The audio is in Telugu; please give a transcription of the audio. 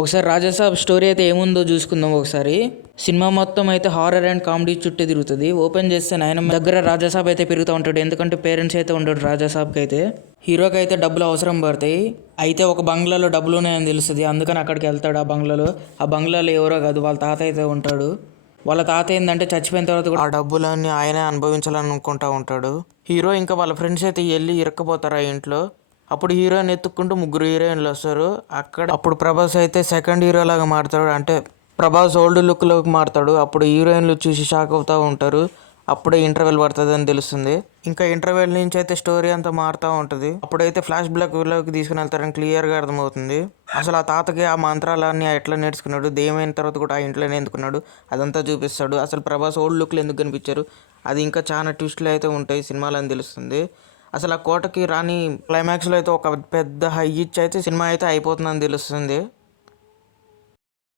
ఒకసారి రాజాసాబ్ స్టోరీ అయితే ఏముందో చూసుకుందాం. ఒకసారి సినిమా మొత్తం అయితే హారర్ అండ్ కామెడీ చుట్టే తిరుగుతుంది. ఓపెన్ చేస్తే నాయనమ్మ దగ్గర రాజాసాబ్ అయితే పెరుగుతూ ఉంటాడు. ఎందుకంటే పేరెంట్స్ అయితే ఉండడు రాజాసాబ్కి అయితే. హీరోకి అయితే డబ్బులు అవసరం పడతాయి. అయితే ఒక బంగ్లాలో డబ్బులు ఉన్నాయని తెలుస్తుంది. అందుకని అక్కడికి వెళ్తాడు. ఆ బంగ్లాలో ఎవరో కాదు, వాళ్ళ తాత అయితే ఉంటాడు. వాళ్ళ తాత ఏంటంటే చచ్చిపోయిన తర్వాత కూడా ఆ డబ్బులన్నీ ఆయనే అనుభవించాలని అనుకుంటా ఉంటాడు. హీరో ఇంకా వాళ్ళ ఫ్రెండ్స్ అయితే వెళ్ళి ఇరక్కపోతారు ఆ ఇంట్లో. అప్పుడు హీరోయిన్ ఎత్తుక్కుంటూ ముగ్గురు హీరోయిన్లు వస్తారు. అప్పుడు ప్రభాస్ అయితే సెకండ్ హీరో లాగా మారుతాడు. అంటే ప్రభాస్ ఓల్డ్ లుక్లోకి మారుతాడు. అప్పుడు హీరోయిన్లు చూసి షాక్ అవుతూ ఉంటారు. అప్పుడే ఇంటర్వెల్ పడుతుంది అని తెలుస్తుంది. ఇంకా ఇంటర్వెల్ నుంచి అయితే స్టోరీ అంతా మారుతూ ఉంటుంది. అప్పుడైతే ఫ్లాష్ బ్యాక్లోకి తీసుకుని వెళ్తారని క్లియర్గా అర్థమవుతుంది. అసలు ఆ తాతకి ఆ మంత్రాలన్నీ ఎట్లా నేర్చుకున్నాడు, దెయ్యమైన తర్వాత కూడా ఆ ఇంట్లోనే ఎందుకున్నాడు, అదంతా చూపిస్తాడు. అసలు ప్రభాస్ ఓల్డ్ లుక్లు ఎందుకు కనిపించారు, అది ఇంకా చాలా ట్విస్ట్లు అయితే ఉంటాయి సినిమాలో అని తెలుస్తుంది. అసలు ఆ కోటకి రాని క్లైమాక్స్లో అయితే ఒక పెద్ద హై ఇచ్చి అయితే సినిమా అయితే అయిపోతుందని తెలుస్తుంది.